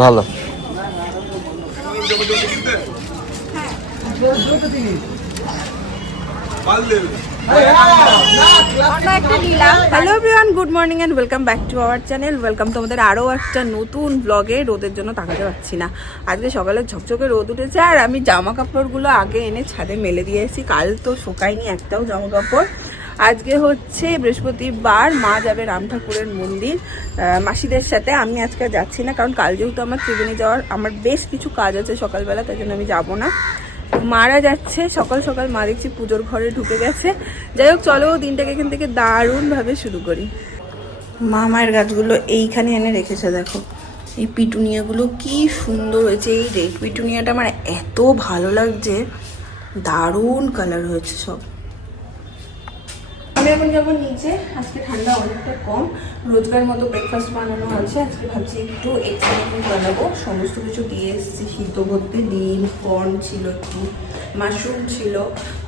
ভালো। Hello everyone, good morning and welcome back to our channel. Welcome তোমাদের আরও একটা নতুন ব্লগে। রোদের জন্য তাকাতে পারছি না, আজকে সকালে ঝকঝকে রোদ উঠেছে। আর আমি জামা কাপড়গুলো আগে এনে ছাদে মেলে দিয়ে এসেছি, কাল তো শোকায়নি একটাও জামা কাপড়। আজকে হচ্ছে বৃহস্পতিবার, মা যাবে রাম ঠাকুরের মন্দির মাসিদের সাথে। আমি আজকে যাচ্ছি না, কারণ কাল যেহেতু আমার ত্রিবেণী যাওয়ার আমার বেশ কিছু কাজ আছে সকালবেলা, তাই জন্য আমি যাবো না। মারা যাচ্ছে সকাল সকাল, মা দেখছি পুজোর ঘরে ঢুকে গেছে। যাই হোক, চলো দিনটাকে এখান থেকে দারুণভাবে শুরু করি। মা মায়ের গাছগুলো এইখানে এনে রেখেছে, দেখো এই পিটুনিয়াগুলো কি সুন্দর হয়েছে। এই রেড পিটুনিয়াটা আমার এত ভালো লাগছে, দারুণ কালার হয়েছে সব। আমি এখন যাবো নিচে, আজকে ঠান্ডা অনেকটা কম, রোজকার মতো ব্রেকফাস্ট বানানো আছে। আজকে ভাবছি একটু এক্সপেরিমেন্ট বানাবো, সমস্ত কিছু দিয়ে এসেছি সিদ্ধ করতে। ডিম, কর্ন ছিল, একটু মাশরুম ছিল,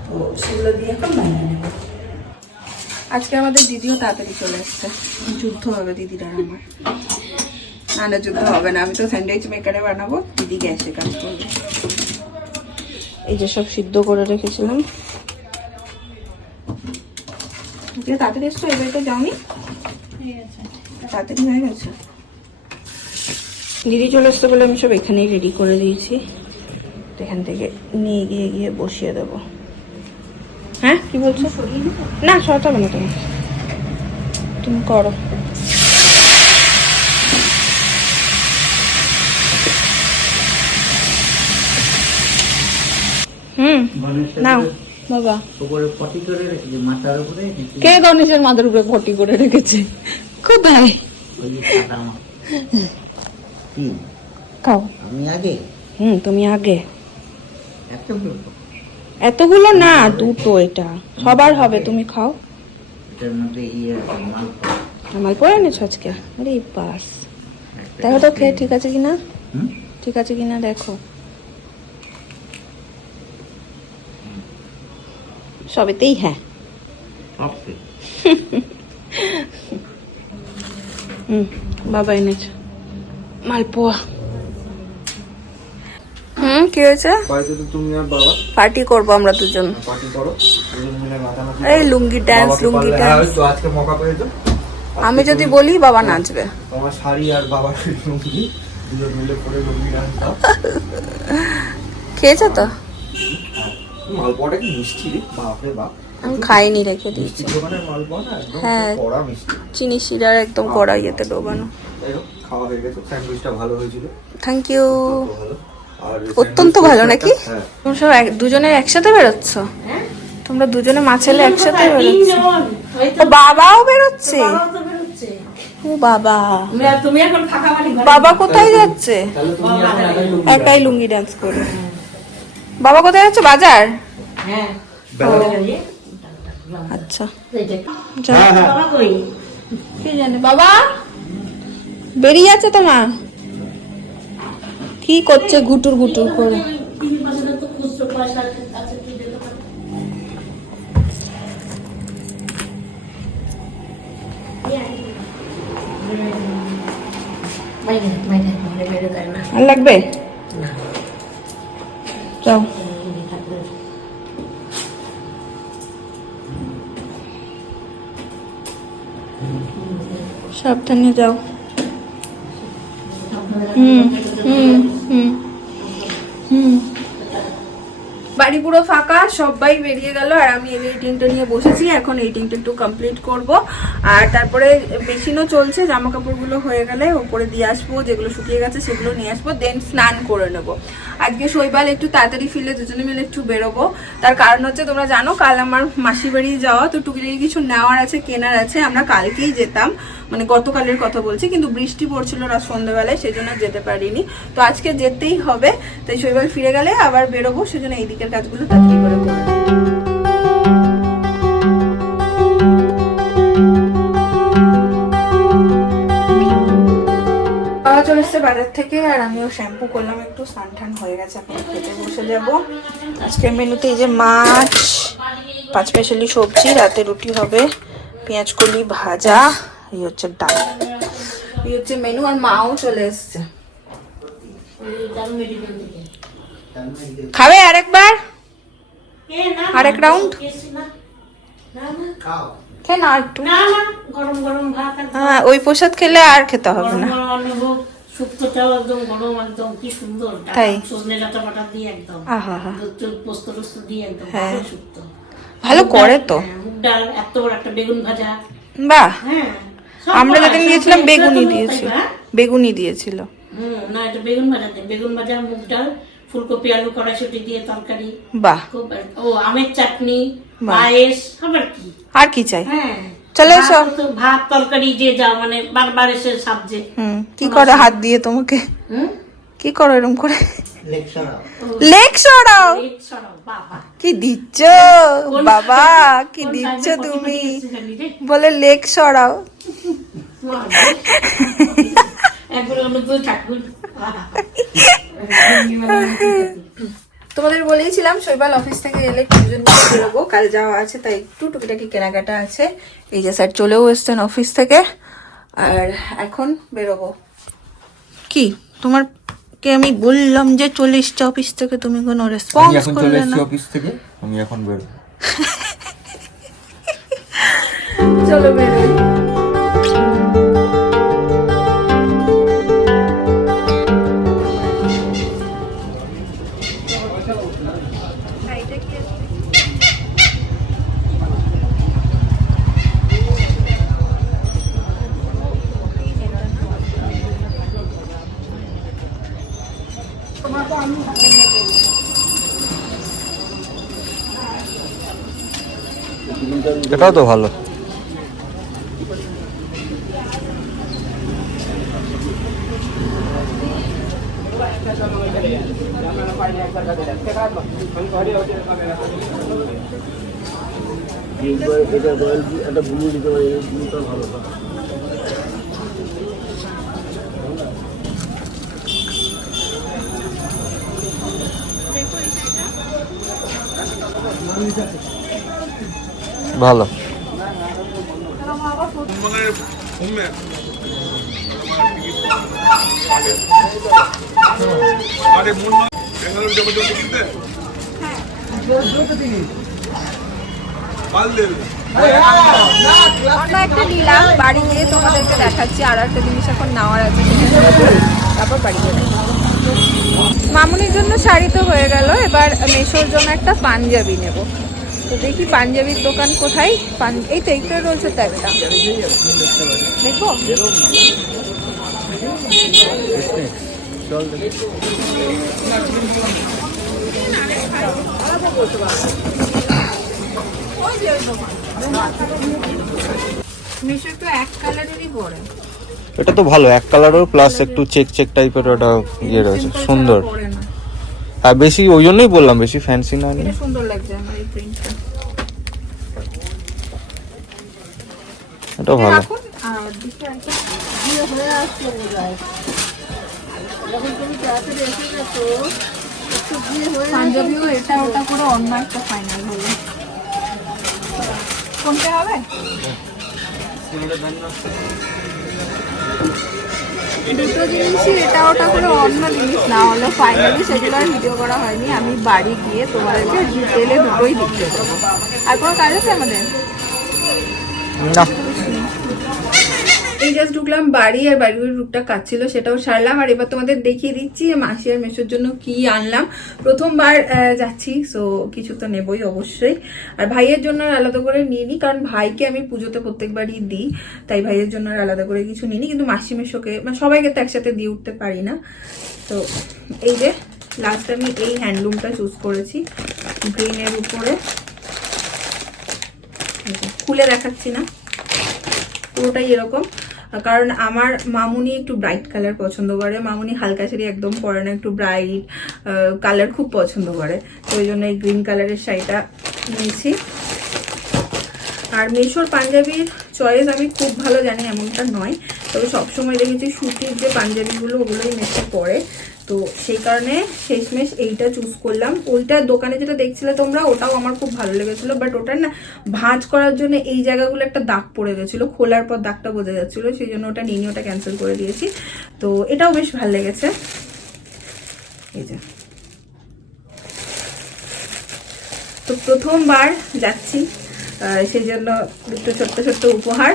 তো সেগুলো দিয়ে এখন বানিয়ে নেবো। আজকে আমাদের দিদিও তাড়াতাড়ি চলে এসছে, যুদ্ধ হবে দিদির আর আমার। না যুদ্ধ হবে না, আমি তো স্যান্ডউইচ মেকারে বানাবো, দিদি গ্যাসে কাজ করবে। এই যে সব সিদ্ধ করে রেখেছিলাম। তাড়াতাড়ি এসছো, এই বাড়িতে যাওনি? তাড়াতাড়ি হয়ে গেছে। দিদি চলে আসতে বলে আমি সব এখানেই রেডি করে দিয়েছি, তো এখান থেকে নিয়ে গিয়ে বসিয়ে দেবো। হ্যাঁ কি বলছো? না সরাতে হবে না, তুমি করো। নাও বাবা। কে গণেশের মাথার উপরে পটি করে রেখেছে? কোথায়? খাও। আমি আগে? তুমি আগে। এতগুলো না, দুটো, এটা সবার হবে, তুমি খাও। মালপোয়া এনেছো আজকে? আরে বাস, দেখো তো খেয়ে ঠিক আছে কিনা, ঠিক আছে কিনা দেখো। সবেতেই হ্যাঁ। বাবা এনেছে মালপোয়া। কি হয়েছে? পার্টি করবো আমরা দুজন। এই লুঙ্গি ডান্স, লুঙ্গি ডান্স। আমি যদি বলি বাবা নাচবে। তোমার শাড়ি আর বাবার লুঙ্গি দুজন মিলে পরে লুঙ্গি ডান্স দাও। খেয়েছো তো? মালপোয়াটা কি মিষ্টি রে, বাপ রে বাপ। আমি খাইনি, রেখে দিয়েছি। হ্যাঁ, চিনি শিরার একদম কড়া ইয়েতে ডোবানো। খাওয়া হয়ে গেছে, স্যান্ডউইচটা ভালো হয়েছিল। Thank you. অত্যন্ত ভালো নাকি? তোমরা সব দুজনে একসাথে বেরোচ্ছ? তোমরা দুজনে মা ছেলে একসাথে বেরোচ্ছ? বাবাও বেরোচ্ছে? ও বাবা, বাবা কোথায় যাচ্ছে? একাই লুঙ্গি ডান্স করে। বাবা কোথায় যাচ্ছে? বাজার? আচ্ছা, কি জানে বাবা বেরিয়ে আছে তো। মা কি করছে গুটুর গুটুর করে? লাগবে? যাও। সাবধানে যাও। বাড়ি পুরো ফাঁকা, সবাই বেরিয়ে গেল আর আমি এই এডিটিংটা নিয়ে বসেছি। এখন এডিটিংটা একটু কমপ্লিট করব, আর তারপরে মেশিনও চলছে, জামা কাপড়গুলো হয়ে গেলে ওপরে দিয়ে আসবো, যেগুলো শুকিয়ে গেছে সেগুলো নিয়ে আসবো, দেন স্নান করে নেব। আজকে শৈবাল একটু তাড়াতাড়ি ফিরলে দুজনে মিলে একটু বেরোবো। তার কারণ হচ্ছে তোমরা জানো কাল আমার মাসি বাড়ি যাওয়া, তো টুকিটাকি কিছু নেওয়ার আছে, কেনার আছে। আমরা কালকেই যেতাম, মানে গতকালের কথা বলছি, কিন্তু বৃষ্টি পড়ছিল রাত সন্ধ্যেবেলায়, সেই জন্য যেতে পারিনি। তো আজকে যেতেই হবে, তাই শৈবাল ফিরে গেলে আবার বেরোবো, সেজন্য এই দিকের কাজগুলো তাড়াতাড়ি করে করবো। চলে এসছে বাজার থেকে, আর আমিও শ্যাম্পু করলাম একটু, স্নান টান হয়ে গেছে, এখন খেতে বসে যাব। আজকের মেনুতে এই যে মাছ, 5 স্পেশালি সবজি, রাতে রুটি হবে, পেঁয়াজ কলি ভাজা, এই হচ্ছে ডাল। এই হচ্ছে মেনু, আর মাও চলে এসছে। খাবে আরেকবার, আরেক রাউন্ড খেয়ে না একটু। হ্যাঁ, ওই প্রসাদ খেলে আর খেতে হবে না। শুক্তটাও একদম গরম, একদম কি সুন্দর, তাই সজনে ডাঁটা বাটা দিয়ে একদম পোস্ত টোস্ত দিয়ে একদম শুক্তো ভালো করে তো। মুগ ডাল, এত বড় একটা বেগুন ভাজা। বাহ, হ্যাঁ আমরা যেদিন গিয়েছিলাম বেগুনি দিয়েছিল, বেগুনি দিয়েছিল। না, এটা বেগুন ভাজা নেই, বেগুন ভাজা, মুগ ডাল, ফুলকপি আলু কড়াইশুঁটি দিয়ে তরকারি। বাহ, ও আমের চাটনি, পায়েস, আবার কি আর কি চাই। হ্যাঁ চলে এসো। ভাত তরকারি যে যা মানে বারবার এসে সাবজে। কি করে হাত দিয়ে তোমাকে, কি করো এরকম করে? লেগ সরাও। কি দিচ্ছ বাবা, কি দিচ্ছ তুমি? বলে লেগ সরাও। তোমাদের বলেইছিলাম শৈবাল অফিস থেকে এলে দুজন মিলে বেরোবো, কাল যাওয়া আছে তাই একটু টুকিটাকি কেনাকাটা আছে। এই যে স্যার চলেও এসছেন অফিস থেকে, আর এখন বেরোবো। কি তোমার কে আমি বললাম যে চলে এসছে অফিস থেকে, তুমি কোনো রেসপন্স করলে না। অফিস থেকে আমি এখন বেরোবো। চলো বেরোই। এটাও তো ভালো। ভালো। আমরা একটা নিলাম, বাড়ি গিয়ে তোমাদেরকে দেখাচ্ছি। আর একটা জিনিস এখন নেওয়ার আছে, তারপর বাড়ি গিয়ে মামুনির জন্য শাড়ি তো হয়ে গেল, এবার মেশোর জন্য একটা পাঞ্জাবি নেব। তো দেখি পাঞ্জাবির দোকান কোথায়। এই তো এইটা রয়েছে তো একটা, দেখো। মেশো তো এক কালারেরই পরে। এটা তো ভালো, এক কালারও প্লাস একটু চেক চেক টাইপের একটা ইয়ে রয়েছে, সুন্দর। আর বেশি ওই জন্যই বললাম বেশি ফ্যান্সি না নিয়ে। সুন্দর লাগছে আমার এই প্রিন্টটা। এটা ভালো। আর দিকে একটা দিয়ে হয়ে আসছে যায়। যখন তুমি তাড়াতাড়ি এসে গেছো, একটু দিয়ে হয়ে পাঞ্জাবিও এটা ওটা করে অন্য একটা ফাইনাল হলো। কোনটা হবে? দুটো জিনিসই এটা ওটা করে অন্য জিনিস না হলো ফাইনালি সেগুলো আর ভিডিও করা হয়নি। আমি বাড়ি গিয়ে তোমাদেরকে ডিটেলে দুটোই দেখিয়ে দেবো। আর কোনো কাজ আছে আমাদের? না। এই জাস্ট ঢুকলাম বাড়ি, আর বাড়ির রূপটা কাটছিল, সেটাও সারলাম। আর এবার তোমাদের দেখিয়ে দিচ্ছি মাসি আর মেশোর জন্য কি আনলাম। প্রথমবার যাচ্ছি, সো কিছু তো নেবই অবশ্যই। আর ভাইয়ের জন্য আলাদা করে নিয়ে নিই, কারণ ভাইকে আমি পুজোতে প্রত্যেকবারই দিই, তাই ভাইয়ের জন্য আলাদা করে কিছু নিই। কিন্তু মাসি মেশোকে মানে সবাইকে তো একসাথে দিয়ে উঠতে পারি না। তো এই যে লাস্ট আমি এই হ্যান্ডলুমটা চুজ করেছি গ্রিনের উপরে, খুলে দেখাচ্ছি না, পুরোটাই এরকম। কারণ আমার মামুনি একটু ব্রাইট কালার পছন্দ করে, মামুনি হালকা শাড়ি একদম পরে না, একটু ব্রাইট কালার খুব পছন্দ করে। তো ওই জন্য এই গ্রিন কালারের শাড়িটা নিয়েছি। আর মেশোর পাঞ্জাবির চয়েস আমি খুব ভালো জানি এমনটা নয়, তবে সবসময় দেখেছি সুতির যে পাঞ্জাবিগুলো ওগুলোই মেশো পরে, তো সেই কারণে শেষমেশ এইটা চুজ করলাম। ওইটা দোকানে যেটা দেখছিলে তোমরা ওটাও আমার খুব ভালো লেগেছিল, বাট ওটার না ভাঁজ করার জন্য এই জায়গাগুলো একটা দাগ পড়ে গেছিলো, খোলার পর দাগটা বোঝা যাচ্ছিলো, সেই জন্য ওটা নিয়ে ওটা ক্যান্সেল করে দিয়েছি। তো এটাও বেশ ভালো লেগেছে। এই যে তো প্রথমবার যাচ্ছি, সেই জন্য একটু ছোট্ট ছোট্ট উপহার।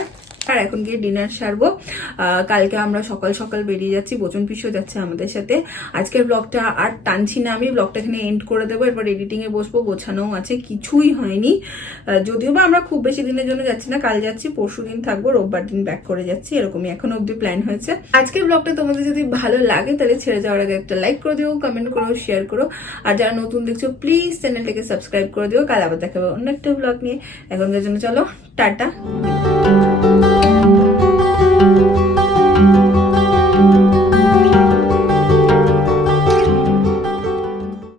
আর এখন গিয়ে ডিনার সারবো। কালকে আমরা সকাল সকাল বেরিয়ে যাচ্ছি, বচন পিসও যাচ্ছে আমাদের সাথে। আজকের ব্লগটা আর টানছি না, আমি ব্লগটা এখানে এন্ড করে দেবো। এরপর এডিটিং এ বসবো, গোছানোও আছে, কিছুই হয়নি। যদিও বা আমরা খুব বেশি দিনের জন্য যাচ্ছি না, কাল যাচ্ছি, পরশু দিন থাকবো, রোববার দিন ব্যাক করে যাচ্ছি, এরকমই এখনো অব্দি প্ল্যান হয়েছে। আজকের ব্লগটা তোমাদের যদি ভালো লাগে তাহলে ছেড়ে যাওয়ার আগে একটা লাইক করে দিও, কমেন্ট করো, শেয়ার করো। আর যারা নতুন দেখছো প্লিজ চ্যানেলটাকে সাবস্ক্রাইব করে দিও। কাল আবার দেখাবো অন্য একটা ব্লগ নিয়ে। এখনকার জন্য চলো টাটা।